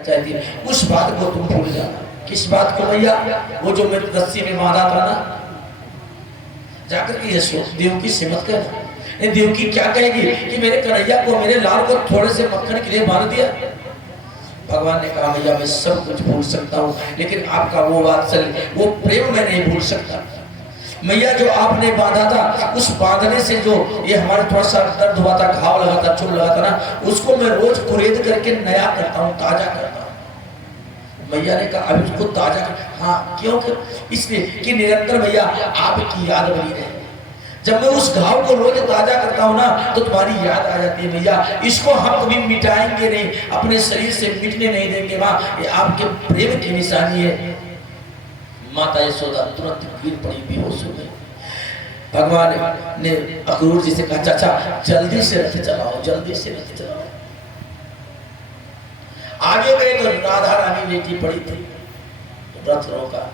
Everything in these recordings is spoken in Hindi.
चाहती है, उस बात को तुम भूल जाना। किस बात को भैया? वो जो मेरे रस्सी में बांधा था ना, जाकर के यशो देवकी से मत कहना। देवकी क्या कहेगी कि मेरे कन्हैया को, मेरे लाल को थोड़े से मक्खन के लिए बांध दिया। भगवान ने कहा भैया मैं सब कुछ भूल सकता हूँ, लेकिन आपका वो वात्सल्य, वो प्रेम मैं नहीं भूल सकता। मैया जो आपने बांधा था, उस बांधने से जो ये हमारे थोड़ा सा दर्द हुआ था, घाव लगा था, चुभ लगा था ना, उसको मैं रोज कुरेद करके नया करता हूँ, ताजा करता हूँ। मैया ने कहा अभी उसको ताजा कर। हाँ क्यों? इसलिए कि निरंतर भैया आपकी याद बनी रहे। जब मैं उस घाव को रोज ताजा करता हूँ ना, तो तुम्हारी याद आ जाती है मैया। इसको हम कभी मिटाएंगे नहीं, अपने शरीर से मिटने नहीं देंगे माँ, ये आपके प्रेम की निशानी है। माता यशोदा तुरंत गिर पड़ी, बेहोश हो गई। भगवान ने अक्रूर जी से कहा चाचा जल्दी से रथ चलाओ, जल्दी से रथ चलाओ। आगे गए तो राधा रानी लेटी पड़ी थी, रथ रोका।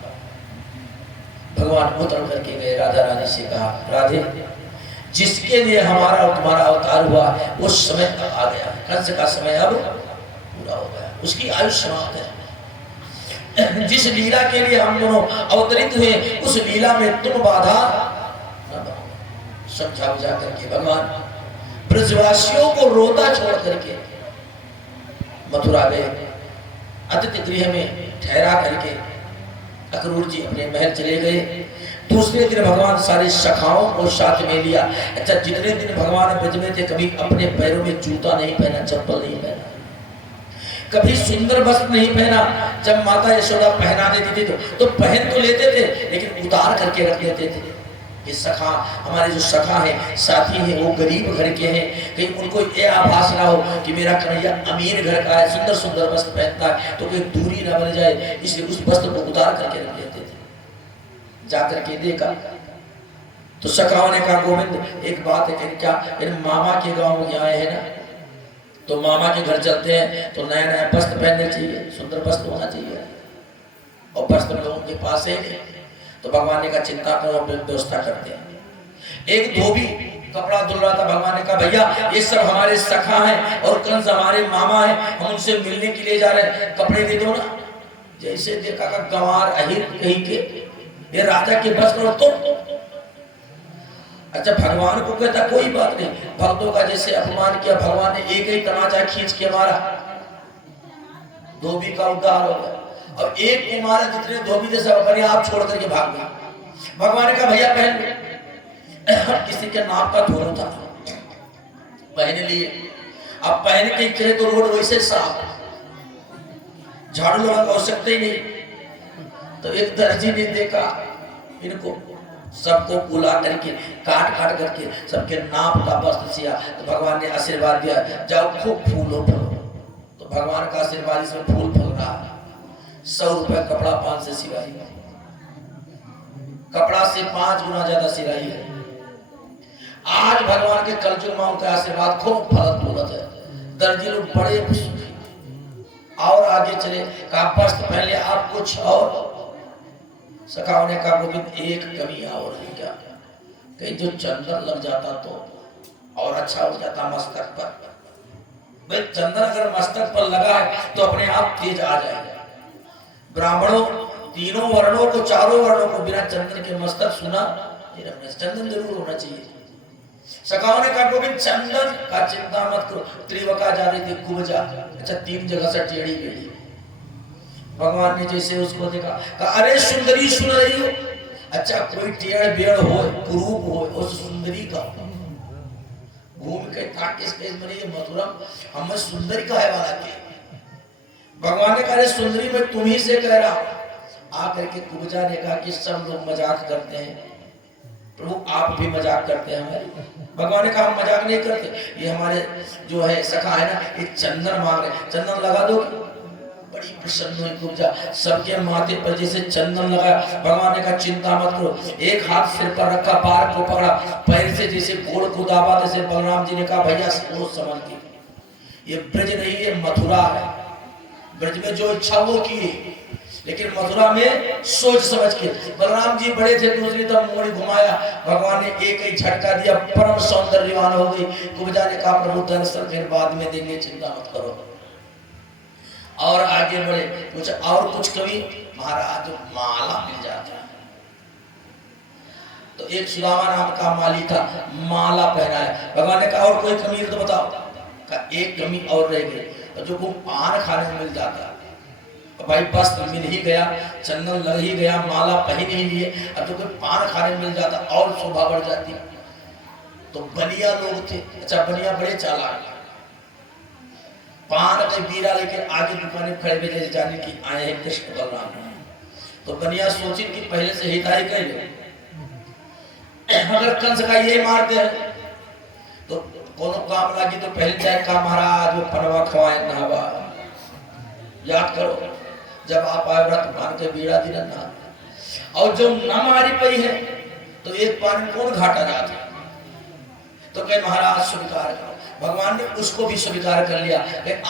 भगवान उतर करके गए, राधा रानी से कहा राधे जिसके लिए हमारा और तुम्हारा अवतार हुआ वो समय आ गया, कंस का समय अब पूरा हो गया, उसकी आयु समाप्त है। जिस लीला के लिए हम दोनों अवतरित हुए उस लीला में तुम बाधा न बनो। समझा बुझा करके भगवान ब्रजवासियों को रोता छोड़ करके मथुरा गए। अतिथि गृह में ठहरा करके अक्रूर जी अपने महल चले गए। दूसरे दिन भगवान सारे सखाओं को साथ में लिया। अच्छा जितने दिन भगवान ब्रज में थे, कभी अपने पैरों में जूता नहीं पहना, चप्पल नहीं पहना, कभी सुंदर वस्त्र नहीं पहना। जब माता यशोदा पहना देती थी तो पहन तो लेते थे, लेकिन उतार करके रख देते थे। ये सखा, हमारे जो सखा है, साथी है, वो गरीब घर के हैं, कहीं उनको ये आभास ना हो कि मेरा कन्हैया अमीर घर का है, सुंदर सुंदर वस्त्र पहनता है, तो कोई दूरी ना बन जाए, इसलिए उस वस्त्र को उतार करके रख देते थे। जाकर के देखा तो सखाओं ने कहा गोविंद एक बात है कि क्या इन मामा के गाँव में आए हैं ना, तो मामा के घर चलते हैं तो नया नया वस्त्र पहनने चाहिए, सुंदर वस्त्र होना चाहिए, और वस्त्र लोगों के पास है। तो भगवान ने कहा चिंता करो, व्यवस्था करते हैं। एक धोबी कपड़ा धुल रहा था, भगवान ने कहा भैया ये सब हमारे सखा हैं और कंस हमारे मामा हैं, हम उनसे मिलने के लिए जा रहे हैं, कपड़े दे दो ना। जैसे देखा का गंवार अहिर कहीं के ये राजा के वस्त्र तो अच्छा भगवान को कहता कोई बात नहीं, भक्तों का जैसे अपमान किया, भगवान ने एक ही तमाचा खींच के मारा, धोबी का उद्धार हो गया। अब एक को मारा, जितने धोबी थे सब अपने आप छोड़ करके भाग गए। भगवान ने कहा भैया पहन। किसी के नाप का धोना था, पहन लिए। अब पहन के चले तो रोड वैसे साफ, झाड़ू लगाने की आवश्यकता ही नहीं। तो एक दर्जी ने देखा इनको सबको बुला करके काट काट करके सबके नाप का वस्त्र सिया। तो भगवान ने आशीर्वाद दिया जाओ खूब फूलो फलो। तो भगवान का आशीर्वाद इसमें फूल फल रहा है। 100 रुपए कपड़ा 5 से सिलाई, कपड़ा से 5 गुना ज्यादा सिलाई है। आज भगवान के कलजुग माओ का आशीर्वाद खूब फलत फूलत है। दर्जी लोग बड़े और आगे चले, कहा वस्त्र पहले आप कुछ और। सखाओं ने कहा गोविंद एक कमी और है क्या? कहीं जो चंदन लग जाता तो और अच्छा हो जाता मस्तक पर। भाई चंदन अगर मस्तक पर लगा है तो अपने आप तेज आ जाएगा। ब्राह्मणों तीनों वर्णों को, चारों वर्णों को बिना चंदन के मस्तक सुना, चंदन जरूर होना चाहिए। सखाओं ने कहा गोविंद चंदन का चिंता मत करो। त्रिवका जा रही थी कुबजा, अच्छा 3 जगह से टेढ़ी गई। भगवान ने जैसे उसको देखा, कहा अरे सुंदरी सुन रही हो? अच्छा कोई टेढ़ बेड़ हो, कुरूप हो, उस सुंदरी का घूम के था किसके मरे मथुरा हम सुंदरी का है वाला के। भगवान ने कहा अरे सुंदरी मैं तुम ही से कह रहा। आकर के कुबजा ने कहा कि सब लोग मजाक करते हैं, प्रभु आप भी मजाक करते हैं हमारी। भगवान ने कहा हम मजाक नहीं करते, ये हमारे जो है सखा है ना, ये चंदन मांग रहे, चंदन लगा दो। बड़ी प्रसन्न हुई कुबजा, सबके माथे पर जैसे चंदन लगाया। भगवान ने कहा चिंता मत करो। एक हाथ सिर पर रखा, पार को पकड़ा, पैर से जैसे गोड़ को दाबा, जैसे बलराम जी ने कहा भैया सोच समझ के, ये ब्रज नहीं है मथुरा है। ब्रज में जो इच्छा वो की, लेकिन मथुरा में सोच समझ के। बलराम जी बड़े थे, दूसरी तरफ मोड़ी घुमाया, भगवान ने एक ही झटका दिया, परम सौंदर्यवान हो गई। कुबजा ने कहा प्रभु दर्शन फिर बाद में देंगे, चिंता मत करो। और आगे बढ़े, पूछा और कुछ कमी? महाराज माला मिल जाता है। तो एक सुदामा नाम का माली था, माला पहनाया। भगवान ने कहा और कोई कमी तो बताओ। कहा एक कमी और रह गई, तो जो को पान खाने में मिल जाता। तो भाई बस मिल ही गया, चंदन लग ही गया, माला पहन ही लिए, अब जो कोई पान खाने में मिल जाता और शोभा बढ़ जाती। तो बनिया लोग थे, अच्छा बनिया बड़े चालाक, पान के बीरा लेके आगे दुकानें खड़े हुए जाने की आए हैं कृष्ण बलराम। तो बनिया सोची कि पहले से हिताई कर लो, अगर कंस का ये मारते हैं तो कोनो काम लगी तो पहले जाए का महाराज वो पनवा खवाए नहावा। याद करो जब आप आए व्रत मान के बीड़ा दिन ना, और जो न मारी पई है तो एक पानी कौन घाटा जाता। तो कहे महाराज स्वीकार करो। भगवान ने उसको भी स्वीकार कर लिया,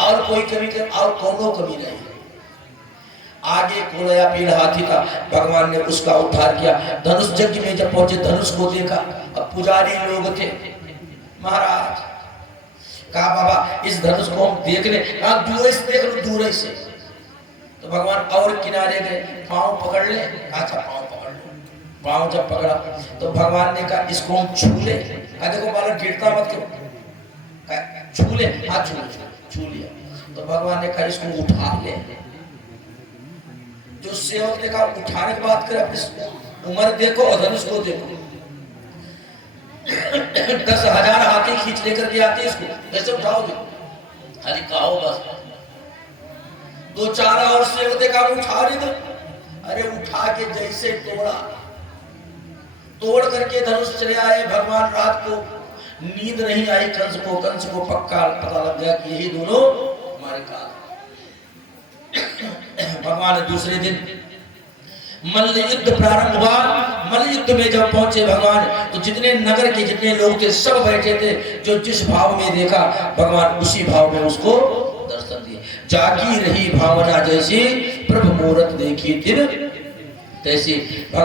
और कोई कमी कर, और कोनो कमी नहीं। आगे कोलया पीड़ हाथी था, भगवान ने उसका उद्धार किया। धनुष यज्ञ में जब पहुंचे धनुष को देखा, अब पुजारी लोग थे। महाराज कहा बाबा इस धनुष को हम देख ले, कहा दूर से देख लो, दूर से। तो भगवान और किनारे गए, पांव पकड़ ले, अच्छा पांव पकड़ लो। पांव जब पकड़ा तो भगवान ने कहा इसको हम छू ले। कहा देखो बालक गिरता मत करो, छू ले, हाथ छू लिया। तो भगवान ने कहा इसको उठा ले। जो सेवक ने कहा उठाने की बात करे, अपनी उम्र देखो और धनुष को देखो। 10,000 हाथी खींच लेकर के आते इसको, कैसे उठाओगे? खाली कहो बस। 2-4 और सेवक ने कहा उठा नहीं दो। अरे उठा के जैसे तोड़ करके धनुष चले आए। भगवान रात को नींद नहीं आई कंस को पक्का पता लग गया कि यही दोनों हमारे काल। भगवान दूसरे दिन मल्ल युद्ध प्रारंभ हुआ। मल्ल युद्ध में जब पहुंचे भगवान, तो जितने नगर के जितने लोग थे सब बैठे थे। जो जिस भाव में देखा भगवान उसी भाव में उसको दर्शन दिए। जागी रही भावना जैसी, प्रभु मूरत देखी दिन तैसी। भगवान